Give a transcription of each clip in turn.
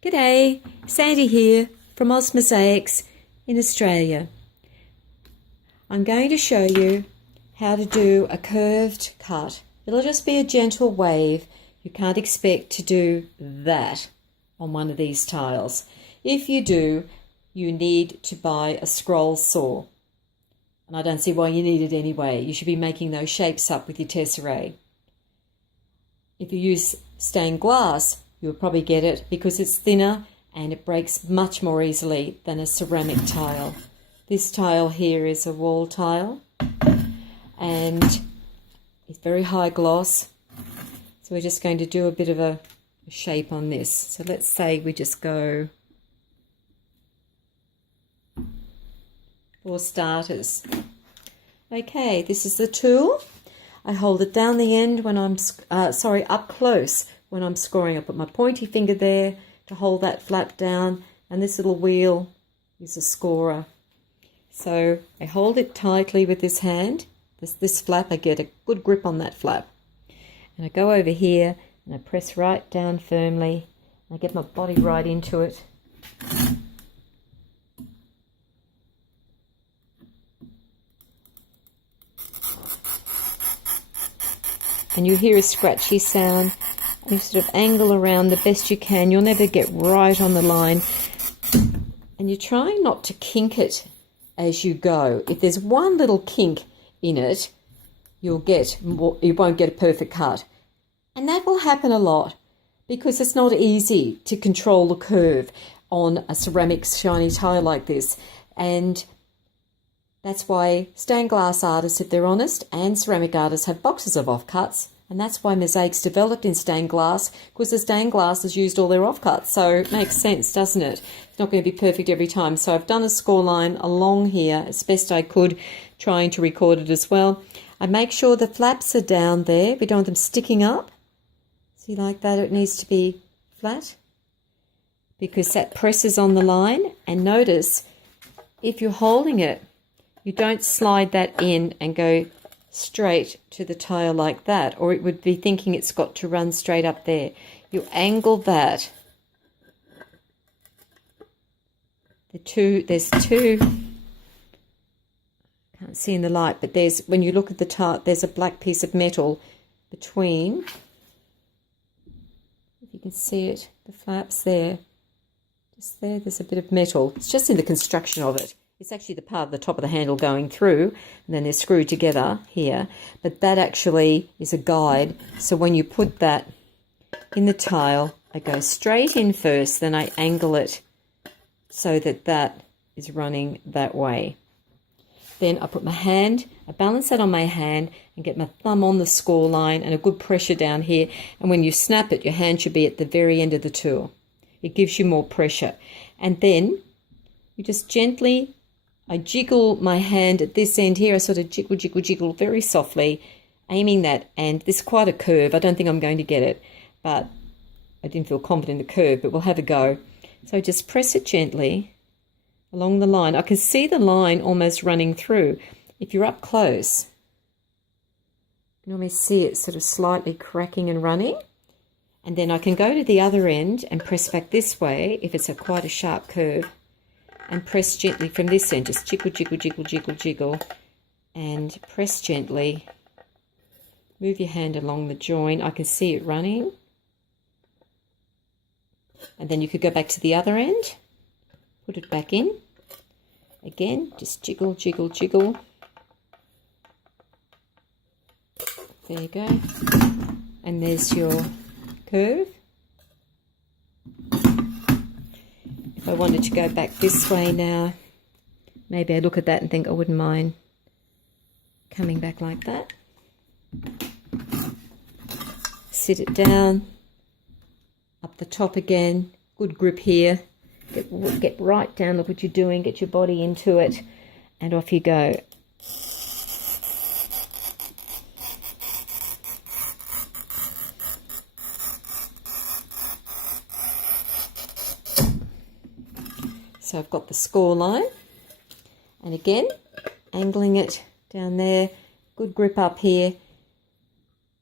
G'day, Sandy here from OzMosaics in Australia. I'm going to show you how to do a curved cut. It'll just be a gentle wave. You can't expect to do that on one of these tiles. If you do, you need to buy a scroll saw. And I don't see why you need it anyway. You should be making those shapes up with your tesserae. If you use stained glass, you'll probably get it because it's thinner and it breaks much more easily than a ceramic tile. This tile here is a wall tile and it's very high gloss. So we're just going to do a bit of a shape on this. So let's say we just go for starters. Okay, this is the tool. I hold it down the end when I'm, up close when I'm scoring. I put my pointy finger there to hold that flap down, and this little wheel is a scorer. So I hold it tightly with this hand, this flap. I get a good grip on that flap. And I go over here and I press right down firmly. I get my body right into it. And you hear a scratchy sound. You sort of angle around the best you can. You'll never get right on the line. And you're trying not to kink it as you go. If there's one little kink in it, you won't get a perfect cut. And that will happen a lot because it's not easy to control the curve on a ceramic shiny tile like this. And that's why stained glass artists, if they're honest, and ceramic artists have boxes of offcuts. And that's why mosaics developed in stained glass, because the stained glass has used all their offcuts. So it makes sense, doesn't it? It's not going to be perfect every time. So I've done a score line along here as best I could, trying to record it as well. I make sure the flaps are down there. We don't want them sticking up. See, like that, it needs to be flat because that presses on the line. And notice, if you're holding it, you don't slide that in and go straight to the tile like that, or it would be thinking it's got to run straight up there. You angle that. There's two, can't see in the light, but when you look at the tile, there's a black piece of metal between, if you can see it, the flaps there. Just there's a bit of metal. It's just in the construction of it. It's actually the part of the top of the handle going through, and then they're screwed together here. But that actually is a guide. So when you put that in the tile, I go straight in first, then I angle it so that that is running that way. Then I put my hand, I balance that on my hand and get my thumb on the score line and a good pressure down here. And when you snap it, your hand should be at the very end of the tool. It gives you more pressure. And then you just gently, I jiggle my hand at this end here. I sort of jiggle, jiggle, jiggle very softly, aiming that. And this is quite a curve. I don't think I'm going to get it, but I didn't feel confident in the curve, but we'll have a go. So just press it gently along the line. I can see the line almost running through. If you're up close, you can almost see it sort of slightly cracking and running. And then I can go to the other end and press back this way if it's quite a sharp curve. And press gently from this end, just jiggle, jiggle, jiggle, jiggle, jiggle, and press gently. Move your hand along the join. I can see it running. And then you could go back to the other end, put it back in. Again, just jiggle, jiggle, jiggle. There you go. And there's your curve. If I wanted to go back this way now, maybe I look at that and think I wouldn't mind coming back like that. Sit it down, up the top again, good grip here. Get right down, look what you're doing, get your body into it, and off you go. So I've got the score line, and again, angling it down there, good grip up here,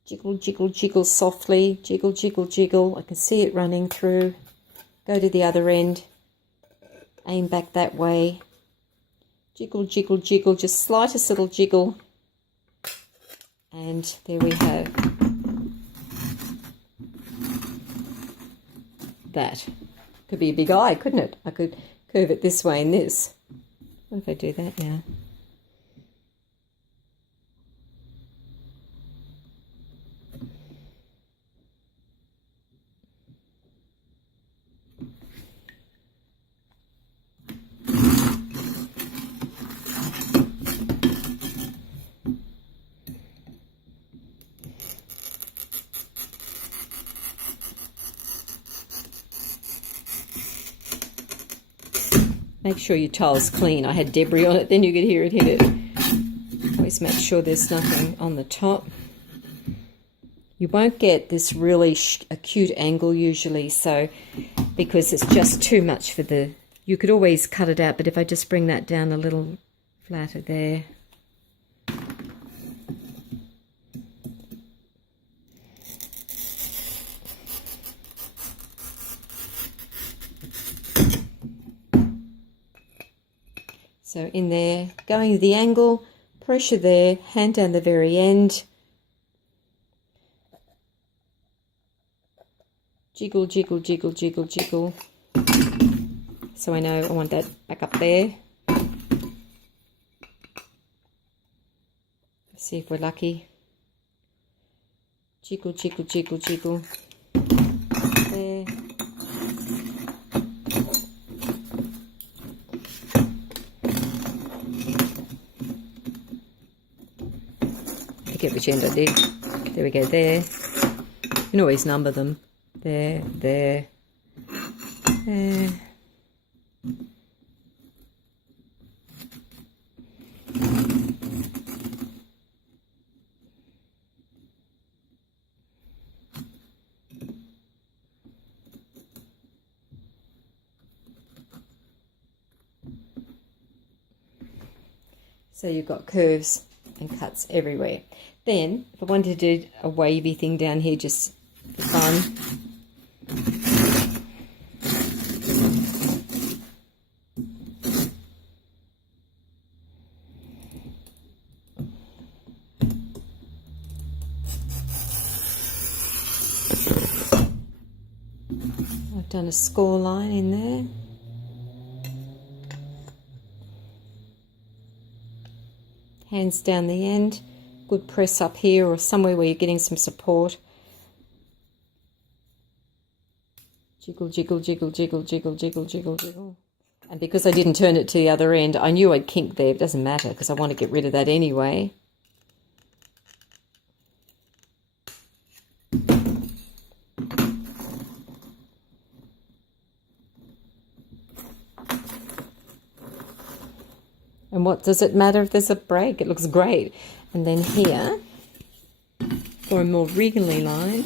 jiggle, jiggle, jiggle softly, jiggle, jiggle, jiggle. I can see it running through. go to the other end, aim back that way, jiggle, jiggle, jiggle, just slightest little jiggle, and there we have that. Could be a big eye, couldn't it? I could curve it this way and this. What if I do that now? Make sure your tile's clean. I had debris on it, then you could hear it hit it. Always make sure there's nothing on the top. You won't get this really acute angle usually, so because it's just too much for the... You could always cut it out, but if I just bring that down a little flatter there. So in there, going to the angle, pressure there, hand down the very end. Jiggle, jiggle, jiggle, jiggle, jiggle. So I know I want that back up there. See if we're lucky. Jiggle, jiggle, jiggle, jiggle. There. Forget which end I did. There we go, there. You can always number them. There, there, there. So you've got curves and cuts everywhere. Then, if I wanted to do a wavy thing down here just for fun, I've done a score line in there. Hands down the end, good press up here or somewhere where you're getting some support. Jiggle, jiggle, jiggle, jiggle, jiggle, jiggle, jiggle, jiggle. And because I didn't turn it to the other end, I knew I'd kink there. It doesn't matter because I want to get rid of that anyway. And what does it matter if there's a break? It looks great. And then here, for a more wriggly line,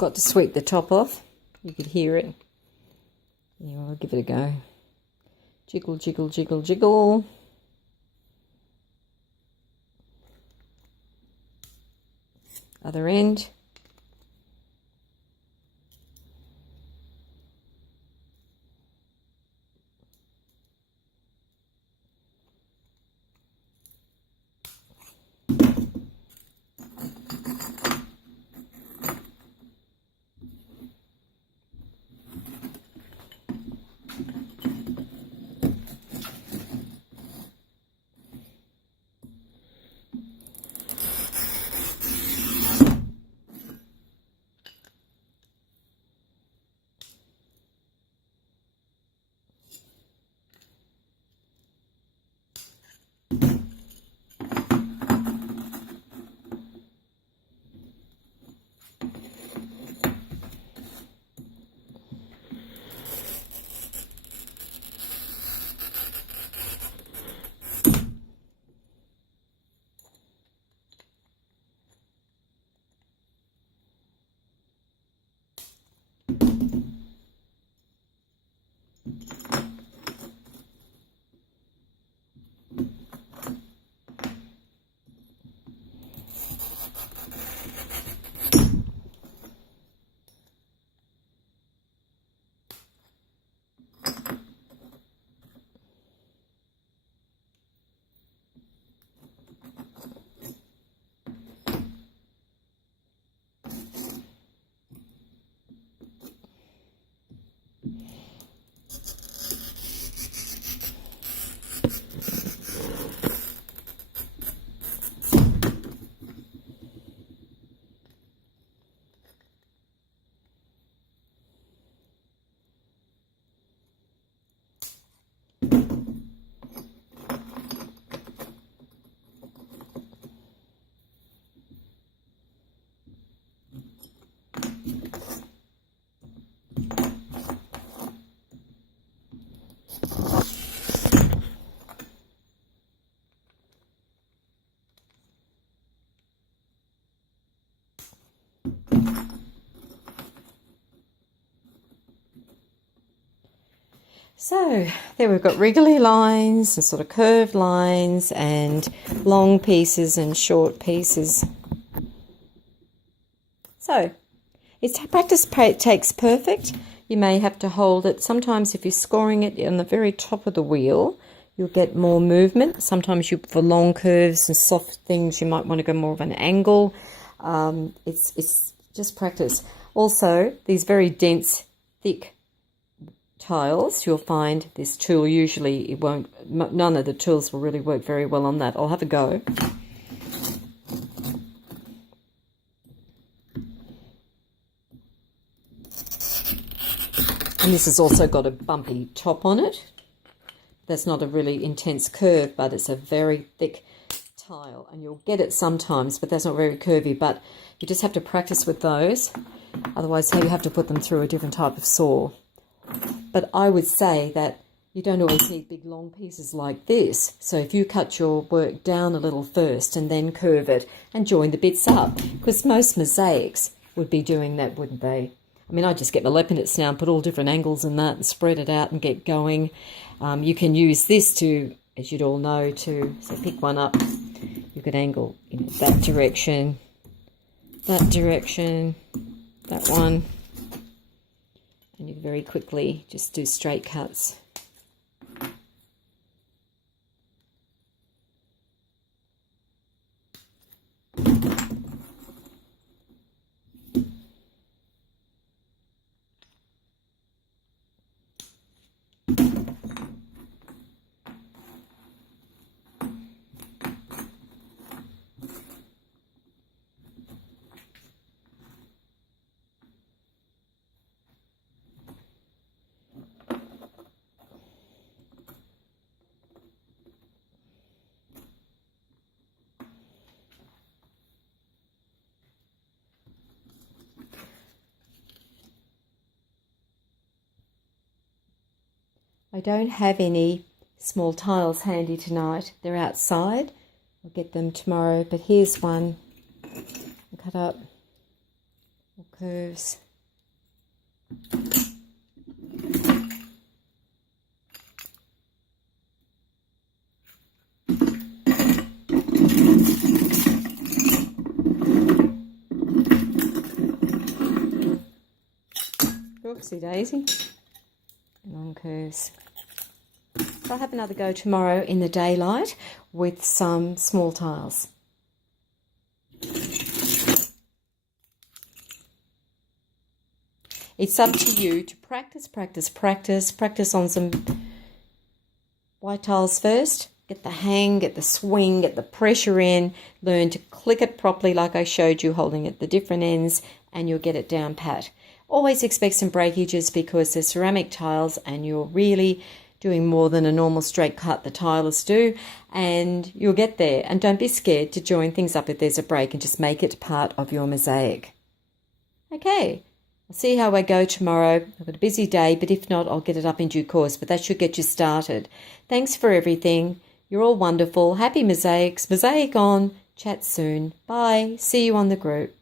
forgot to sweep the top off. You could hear it. Yeah, I'll give it a go. Jiggle, jiggle, jiggle, jiggle. Other end. So there we've got wriggly lines and sort of curved lines and long pieces and short pieces. So it's practice takes perfect. You may have to hold it. Sometimes if you're scoring it on the very top of the wheel, you'll get more movement. Sometimes for long curves and soft things, you might want to go more of an angle. It's just practice. Also, these very dense, thick tiles, you'll find this tool usually, none of the tools will really work very well on that. I'll have a go. And this has also got a bumpy top on it. That's not a really intense curve, but it's a very thick tile, and you'll get it sometimes, but that's not very curvy. But you just have to practice with those. Otherwise, you have to put them through a different type of saw. But I would say that you don't always need big long pieces like this. So if you cut your work down a little first and then curve it and join the bits up, because most mosaics would be doing that, wouldn't they? I mean, I just get my Leppinets now and put all different angles in that and spread it out and get going. You can use this to, as you'd all know, to so pick one up. You could angle that direction, that one. And you very quickly just do straight cuts. I don't have any small tiles handy tonight. They're outside. I'll get them tomorrow, but here's one cut up or curves. Oopsie daisy. Long curves. So I'll have another go tomorrow in the daylight with some small tiles. It's up to you to practice on some white tiles first. Get the hang, get the swing, get the pressure in, learn to click it properly like I showed you, holding at the different ends, and you'll get it down pat. Always expect some breakages because they're ceramic tiles and you're really doing more than a normal straight cut the tilers do, and you'll get there. And don't be scared to join things up if there's a break, and just make it part of your mosaic. Okay, I'll see how I go tomorrow. I've got a busy day, but if not, I'll get it up in due course, but that should get you started. Thanks for everything. You're all wonderful. Happy mosaics. Mosaic on. Chat soon. Bye. See you on the group.